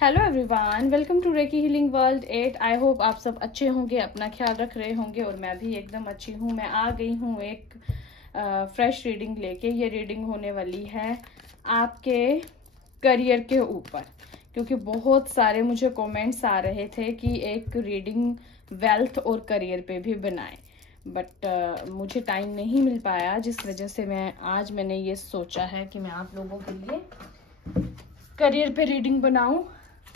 Hello everyone, welcome to reiki healing world 8। I hope आप सब अच्छे होंगे, अपना ख्याल रख रहे होंगे और मैं भी एकदम अच्छी हूँ। मैं आ गई हूँ एक फ्रेश रीडिंग लेके। ये रीडिंग होने वाली है आपके करियर के ऊपर, क्योंकि बहुत सारे मुझे कमेंट्स आ रहे थे कि एक रीडिंग वेल्थ और करियर पे भी बनाएं, बट मुझे टाइम नहीं मिल पाया, जिस वजह से मैंने ये सोचा है कि मैं आप लोगों के लिए करियर पे रीडिंग बनाऊं।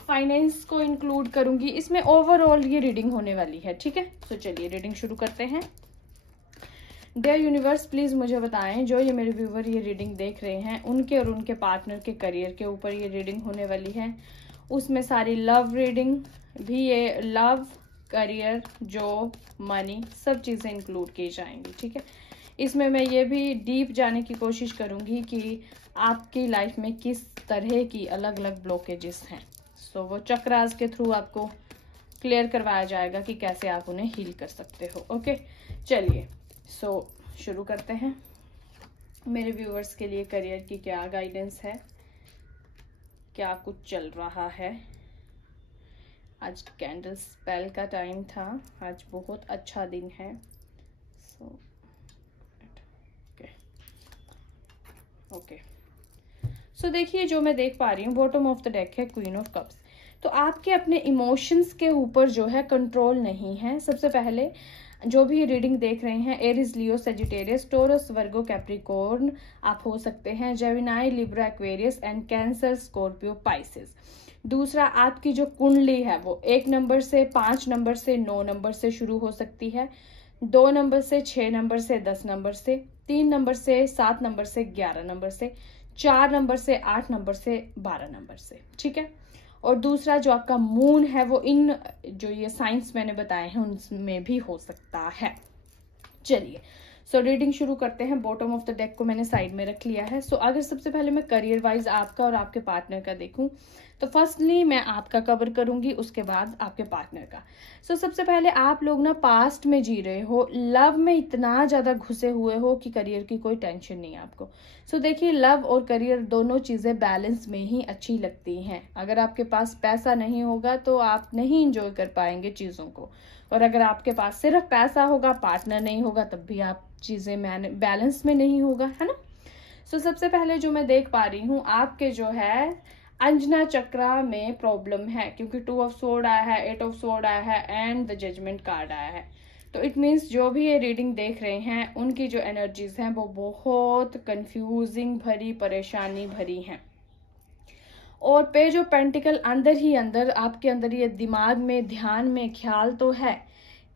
फाइनेंस को इंक्लूड करूंगी इसमें। ओवरऑल ये रीडिंग होने वाली है, ठीक है। तो चलिए रीडिंग शुरू करते हैं। डियर यूनिवर्स, प्लीज मुझे बताएं, जो ये मेरे व्यूवर ये रीडिंग देख रहे हैं, उनके और उनके पार्टनर के करियर के ऊपर ये रीडिंग होने वाली है। उसमें सारी लव रीडिंग भी, ये लव, करियर, जॉब, मनी, सब चीजें इंक्लूड की जाएंगी, ठीक है। इसमें मैं ये भी डीप जाने की कोशिश करूंगी कि आपकी लाइफ में किस तरह की अलग अलग ब्लॉकेजेस हैं। सो वो चक्रास के थ्रू आपको क्लियर करवाया जाएगा कि कैसे आप उन्हें हील कर सकते हो। ओके, चलिए शुरू करते हैं। मेरे व्यूअर्स के लिए करियर की क्या गाइडेंस है, क्या कुछ चल रहा है। आज कैंडल स्पेल का टाइम था, आज बहुत अच्छा दिन है। ओके, सो देखिए, जो मैं देख पा रही हूँ बॉटम ऑफ द डेक है क्वीन ऑफ कप्स। तो आपके अपने इमोशंस के ऊपर जो है कंट्रोल नहीं है। सबसे पहले जो भी रीडिंग देख रहे हैं, एरिस, लियो, सेजिटेरियस, टोरस, वर्गो, कैप्रिकॉर्न आप हो सकते हैं, Gemini, Libra, Aquarius and cancer, Scorpio, Pisces. दूसरा, आपकी जो कुंडली है वो 1 नंबर से 5 नंबर से 9 नंबर से शुरू हो सकती है, 2 नंबर से 6 नंबर से 10 नंबर से, 3 नंबर से 7 नंबर से 11 नंबर से, 4 नंबर से 8 नंबर से 12 नंबर से, ठीक है। और दूसरा जो आपका मून है वो इन जो ये साइंस मैंने बताए हैं उनमें भी हो सकता है। चलिए रीडिंग शुरू करते हैं। बॉटम ऑफ द डेक को मैंने साइड में रख लिया है। अगर सबसे पहले मैं करियर वाइज आपका और आपके पार्टनर का देखूं, तो फर्स्टली मैं आपका कवर करूंगी, उसके बाद आपके पार्टनर का। सबसे पहले आप लोग ना पास्ट में जी रहे हो, लव में इतना ज्यादा घुसे हुए हो कि करियर की कोई टेंशन नहीं है आपको। देखिए, लव और करियर दोनों चीजें बैलेंस में ही अच्छी लगती हैं। अगर आपके पास पैसा नहीं होगा तो आप नहीं इंजॉय कर पाएंगे चीजों को, और अगर आपके पास सिर्फ पैसा होगा, पार्टनर नहीं होगा, तब भी आप चीजें बैलेंस में नहीं होगा, है ना। सबसे पहले जो मैं देख पा रही हूँ, आपके जो है अंजना चक्रा में प्रॉब्लम है, क्योंकि 2 ऑफ स्वॉर्ड आया है, 8 ऑफ स्वॉर्ड आया है एंड द जजमेंट कार्ड आया है। तो इट मीन्स जो भी ये रीडिंग देख रहे हैं, उनकी जो एनर्जीज हैं वो बहुत कंफ्यूजिंग भरी, परेशानी भरी हैं। और पेज ऑफ पेंटिकल अंदर ही अंदर आपके अंदर ये दिमाग में, ध्यान में ख्याल तो है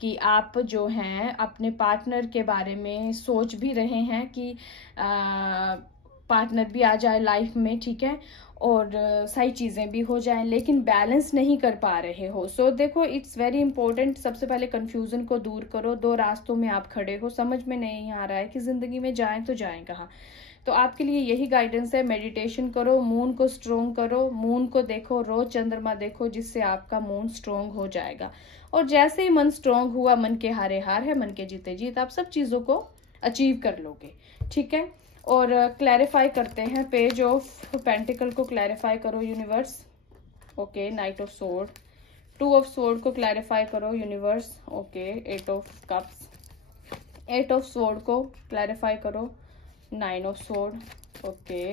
कि आप जो हैं अपने पार्टनर के बारे में सोच भी रहे हैं कि पार्टनर भी आ जाए लाइफ में, ठीक है, और सही चीजें भी हो जाएं, लेकिन बैलेंस नहीं कर पा रहे हो। देखो, इट्स वेरी इंपॉर्टेंट। सबसे पहले कंफ्यूजन को दूर करो। 2 रास्तों में आप खड़े हो, समझ में नहीं आ रहा है कि जिंदगी में जाएं तो जाएं कहाँ। तो आपके लिए यही गाइडेंस है, मेडिटेशन करो, मून को स्ट्रोंग करो, मून को देखो, रोज चंद्रमा देखो, जिससे आपका मून स्ट्रोंग हो जाएगा। और जैसे ही मन स्ट्रोंग हुआ, मन के हारे हार है, मन के जीते जीत, आप सब चीजों को अचीव कर लोगे, ठीक है। और क्लैरिफाई करते हैं, पेज ऑफ पेंटिकल को क्लैरिफाई करो universe. Okay, night of sword, 2 of sword को क्लैरिफाई करो universe. Okay, 8 of cups, 8 of sword को क्लैरिफाई करो, 9 ऑफ स्वॉर्ड। ओके,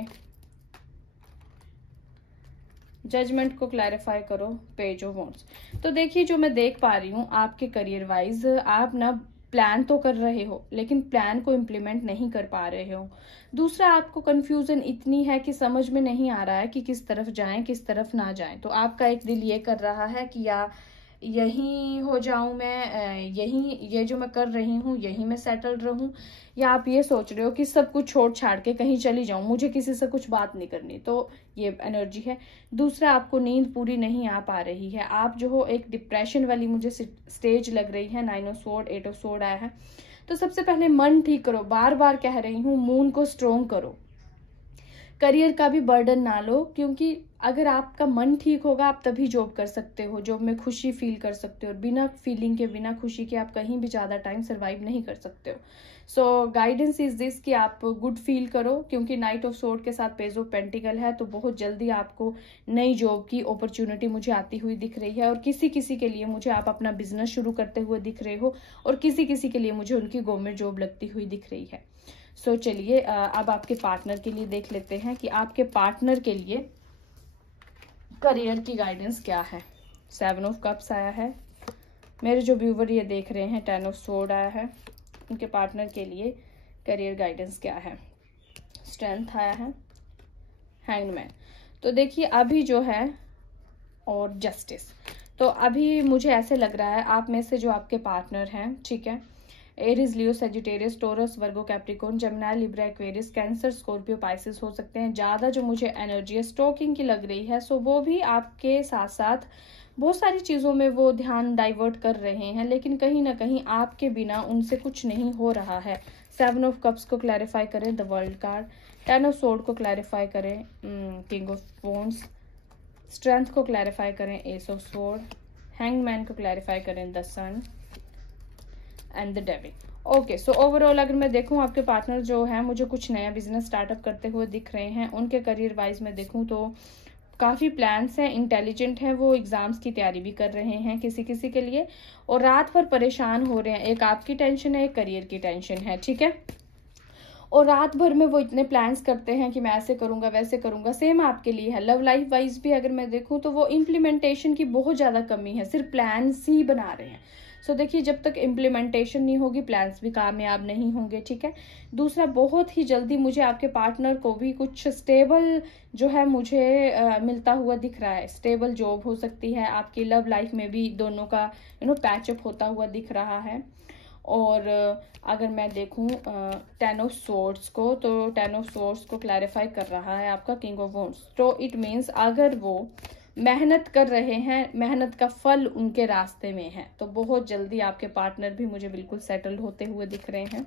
जजमेंट को क्लैरिफाई करो, पेज ऑफ वॉन्ड्स। तो देखिए, जो मैं देख पा रही हूँ आपके करियर वाइज, आप ना प्लान तो कर रहे हो, लेकिन प्लान को इम्प्लीमेंट नहीं कर पा रहे हो। दूसरा, आपको कंफ्यूजन इतनी है कि समझ में नहीं आ रहा है कि किस तरफ जाएं, किस तरफ ना जाएं। तो आपका एक दिल ये कर रहा है कि या यही हो जाऊं मैं, यही ये जो मैं कर रही हूँ यही मैं सेटल रहूं, या आप ये सोच रहे हो कि सब कुछ छोड़ छाड़ के कहीं चली जाऊं, मुझे किसी से कुछ बात नहीं करनी। तो ये एनर्जी है। दूसरा, आपको नींद पूरी नहीं आ पा रही है। आप जो हो एक डिप्रेशन वाली मुझे स्टेज लग रही है। 9 ऑफ स्वॉर्ड, 8 ऑफ स्वॉर्ड आया है। तो सबसे पहले मन ठीक करो, बार बार कह रही हूँ, मून को स्ट्रोंग करो। करियर का भी बर्डन ना लो, क्योंकि अगर आपका मन ठीक होगा आप तभी जॉब कर सकते हो, जॉब में खुशी फील कर सकते हो, और बिना फीलिंग के, बिना खुशी के आप कहीं भी ज़्यादा टाइम सर्वाइव नहीं कर सकते हो। सो गाइडेंस इज दिस कि आप गुड फील करो, क्योंकि नाइट ऑफ सोर्ड के साथ पेज ऑफ पेंटिकल है, तो बहुत जल्दी आपको नई जॉब की अपॉर्चुनिटी मुझे आती हुई दिख रही है। और किसी किसी के लिए मुझे आप अपना बिजनेस शुरू करते हुए दिख रहे हो, और किसी किसी के लिए मुझे उनकी गवर्नमेंट जॉब लगती हुई दिख रही है। सो चलिए अब आपके पार्टनर के लिए देख लेते हैं कि आपके पार्टनर के लिए करियर की गाइडेंस क्या है। 7 ऑफ कप्स आया है। मेरे जो व्यूवर ये देख रहे हैं 10 ऑफ स्वॉर्ड आया है। उनके पार्टनर के लिए करियर गाइडेंस क्या है। स्ट्रेंथ आया है, हैंगमैन। तो देखिए अभी जो है, और जस्टिस। तो अभी मुझे ऐसे लग रहा है आप में से जो आपके पार्टनर हैं, ठीक है, Aries, Leo, Sagittarius, Taurus, Virgo, Capricorn, Gemini, Libra, Aquarius, Cancer, Scorpio, Pisces हो सकते हैं। ज़्यादा जो मुझे एनर्जी स्टॉकिंग की लग रही है, सो वो भी आपके साथ साथ बहुत सारी चीज़ों में वो ध्यान डाइवर्ट कर रहे हैं, लेकिन कहीं ना कहीं आपके बिना उनसे कुछ नहीं हो रहा है। 7 ऑफ कप्स को क्लैरिफाई करें, the world card. 10 of sword को क्लैरिफाई करें, किंग ऑफ वॉन्ड्स। स्ट्रेंथ को क्लैरिफाई करें, एस ऑफ स्वॉर्ड। हैंगमैन को क्लैरिफाई करें, the sun and the devil. Okay, so overall अगर मैं देखूं आपके पार्टनर जो है मुझे कुछ नया बिजनेस स्टार्टअप करते हुए दिख रहे हैं। उनके करियर वाइज में देखूं तो काफ़ी प्लान्स हैं, इंटेलिजेंट हैं, वो एग्जाम्स की तैयारी भी कर रहे हैं किसी किसी के लिए, और रात भर परेशान हो रहे हैं। एक आपकी टेंशन है, एक करियर की टेंशन है, ठीक है। और रात भर में वो इतने प्लान्स करते हैं कि मैं ऐसे करूंगा वैसे करूंगा। सेम आपके लिए है। लव लाइफ वाइज भी अगर मैं देखूं तो वो इम्प्लीमेंटेशन की बहुत ज़्यादा कमी है, सिर्फ प्लान्स ही बना रहे हैं। सो देखिए जब तक इम्प्लीमेंटेशन नहीं होगी प्लान्स भी कामयाब नहीं होंगे, ठीक है। दूसरा, बहुत ही जल्दी मुझे आपके पार्टनर को भी कुछ स्टेबल जो है मुझे मिलता हुआ दिख रहा है। स्टेबल जॉब हो सकती है, आपकी लव लाइफ में भी दोनों का पैचअप होता हुआ दिख रहा है। और अगर मैं देखूं 10 ऑफ स्वॉर्ड्स को, तो 10 ऑफ स्वॉर्ड्स को क्लैरिफाई कर रहा है आपका किंग ऑफ वॉन्ड्स। तो इट मीन्स अगर वो मेहनत कर रहे हैं, मेहनत का फल उनके रास्ते में है, तो बहुत जल्दी आपके पार्टनर भी मुझे बिल्कुल सेटल्ड होते हुए दिख रहे हैं।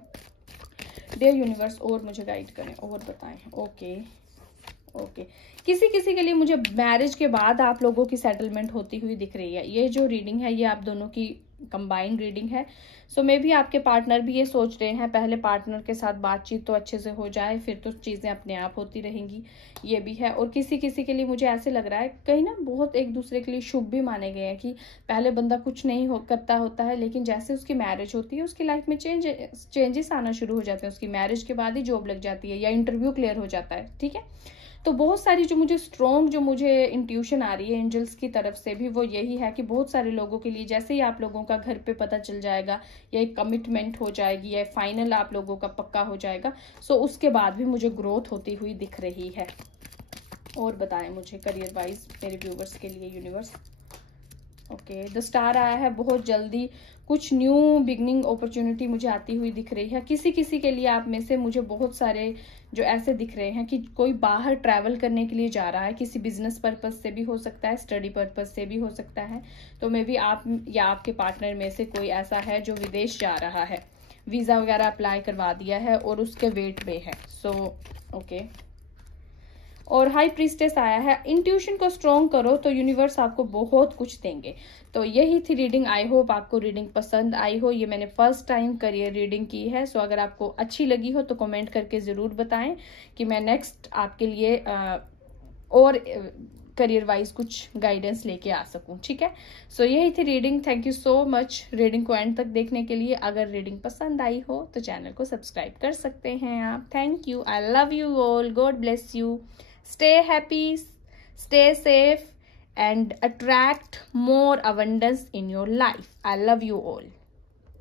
डियर यूनिवर्स और मुझे गाइड करें और बताएं। ओके, किसी किसी के लिए मुझे मैरिज के बाद आप लोगों की सेटलमेंट होती हुई दिख रही है। ये जो रीडिंग है ये आप दोनों की कंबाइंड रीडिंग है। सो मे भी आपके पार्टनर भी ये सोच रहे हैं पहले पार्टनर के साथ बातचीत तो अच्छे से हो जाए, फिर तो चीज़ें अपने आप होती रहेंगी, ये भी है। और किसी किसी के लिए मुझे ऐसे लग रहा है कहीं ना बहुत एक दूसरे के लिए शुभ भी माने गए हैं कि पहले बंदा कुछ नहीं करता होता है, लेकिन जैसे उसकी मैरिज होती है उसकी लाइफ में चेंजेस आना शुरू हो जाते हैं। उसकी मैरिज के बाद ही जॉब लग जाती है या इंटरव्यू क्लियर हो जाता है, ठीक है। तो बहुत सारी जो मुझे इंट्यूशन आ रही है एंजल्स की तरफ से भी वो यही है कि बहुत सारे लोगों के लिए जैसे ही आप लोगों का घर पे पता चल जाएगा या एक कमिटमेंट हो जाएगी या फाइनल आप लोगों का पक्का हो जाएगा, सो उसके बाद भी मुझे ग्रोथ होती हुई दिख रही है। और बताएं मुझे करियर वाइज मेरे व्यूवर्स के लिए यूनिवर्स। ओके, द स्टार आया है। बहुत जल्दी कुछ न्यू बिगनिंग अपॉर्चुनिटी मुझे आती हुई दिख रही है। किसी किसी के लिए आप में से मुझे बहुत सारे जो ऐसे दिख रहे हैं कि कोई बाहर ट्रैवल करने के लिए जा रहा है, किसी बिजनेस पर्पज से भी हो सकता है, स्टडी पर्पज से भी हो सकता है। तो मे बी आप या आपके पार्टनर में से कोई ऐसा है जो विदेश जा रहा है, वीज़ा वगैरह अप्लाई करवा दिया है और उसके वेट में है। सो ओके, और हाई प्रीस्टेस आया है। इंट्यूशन को स्ट्रॉन्ग करो तो यूनिवर्स आपको बहुत कुछ देंगे। तो यही थी रीडिंग। आई होप आपको रीडिंग पसंद आई हो। ये मैंने फर्स्ट टाइम करियर रीडिंग की है। सो अगर आपको अच्छी लगी हो तो कमेंट करके ज़रूर बताएं कि मैं नेक्स्ट आपके लिए और करियर वाइज कुछ गाइडेंस लेके आ सकूं, ठीक है। सो यही थी reading. Thank you so much reading को एंड तक देखने के लिए। अगर रीडिंग पसंद आई हो तो चैनल को सब्सक्राइब कर सकते हैं आप। Thank you. I love you all. God bless you. Stay happy, stay safe, and attract more abundance in your life. I love you all.